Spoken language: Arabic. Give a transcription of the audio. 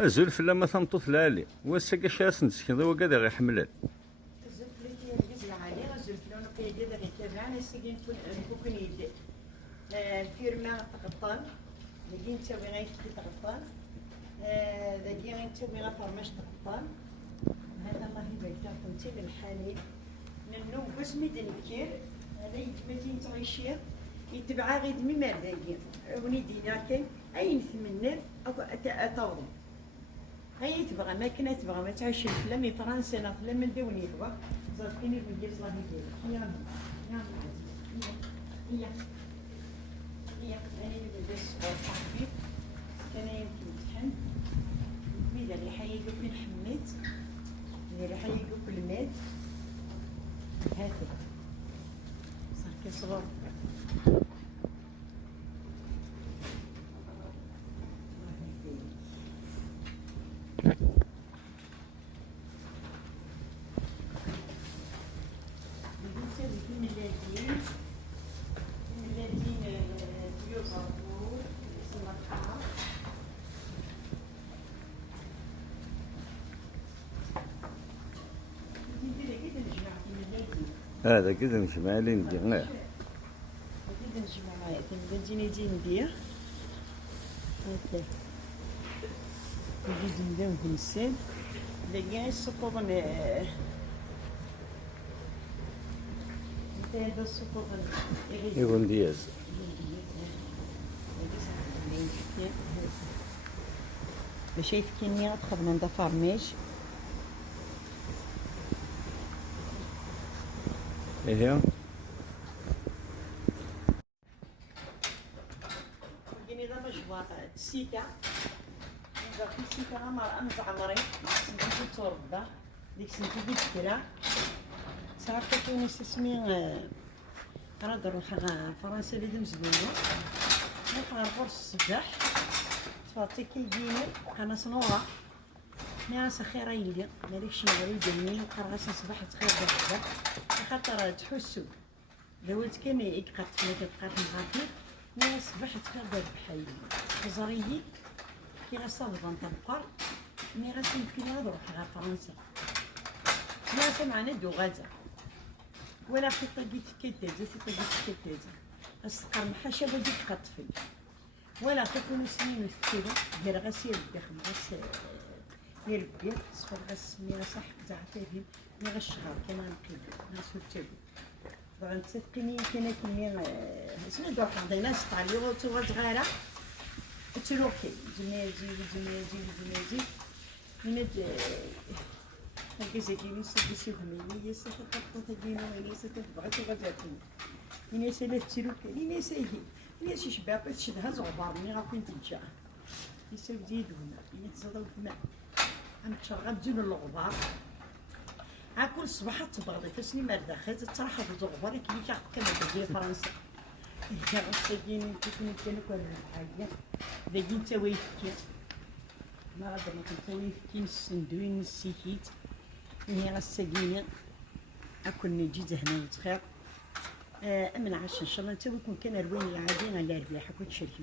الزلفله ما تنطوط العالي واسا شاس نسكن هو كذا غير حملان الزلفله كيركز العالي الزلفله انا كيدير غير كيبان السكين كون يدير الفيرما تغطان لكن انت بغا يفتي تغطان داكي انت بغا فرماش تغطان هذا الله يبارك فهمتي بالحليب ننو باش ميدنكير هذا يتمتين تعيشير يتبعها غير دمي مرداكي وني دينار اين ثمنر اتوضم هاي تبغى ماكينه تبغى ما تعيش الفلام فرنسا لا فلام الدوني تبغى صافيني بالجيز الله يدير يلا يلا يلا يلا انا اللي بس صاحبي كان يمكن امتحان بيدا اللي حيدو في الحميت اللي حيدو في الماء هاتي صافي صغار هذا كذا نجمع لي ندير كذا نجمع نجي ندير هكا نجي ندير ونسال لكاع السكر هذا السكر يكون دياز باش يفكيني تاخذ من دا فرميج ايه كاين هذا مجبر السيكا نبغي السيكا عمري سميتو توربه ديك سميتو ديك الكرا صافي كاين اسمي راه نروح فرنسا اللي دمزلونو نروح نقرص الصباح تفاطي كيجيني انا صنوره ناس خير يلي مالكش نعرف جميل قراصه صباح تخير بحذا خاطر تحسو داولت كان يقرط فيا كتقرط مغافير ناس صباح تخير بحال خزريدي كي غصابه نطبقر مي غاسي يمكن نروح على فرنسا ناس معنا دو غازا ولا في طقيت كدازه في طقيت كدازه السقر محاشا بدي تقطفي ولا تكون سنين في الكيلو دير غسيل الداخل غسيل ديال البيض صفر غاس مي صح زعترين مي غالشهر كما نقيد ناس التبو طبعا تسقيني كاينه كميه شنو دوك عندنا سطالي وتو صغيره تروكي جماجي من هكا زيديني سدسي فمي يسافر قطه دينا ولا يسافر بغيتو غادي من سالات تروكي لينا ساهي لينا شي شباب تشدها زغبار مي غاكون تنجا يساو ديدونا يتصدوا في الماء نتشرب ديال الغبار كل صباح تبغضي فاسني ما دخلت تراحض الغبار كي تاخذ كما ديال فرنسا هي غتجيني تكون كانوا حاجه باقي انت ويفكي ما غادي ما كنت ويفكي السندوين السيكيت هي غساقيني اكل نجي هنا وتخير من عشان ان شاء الله انت ويكون كان روين العادي على الريح كنت شركي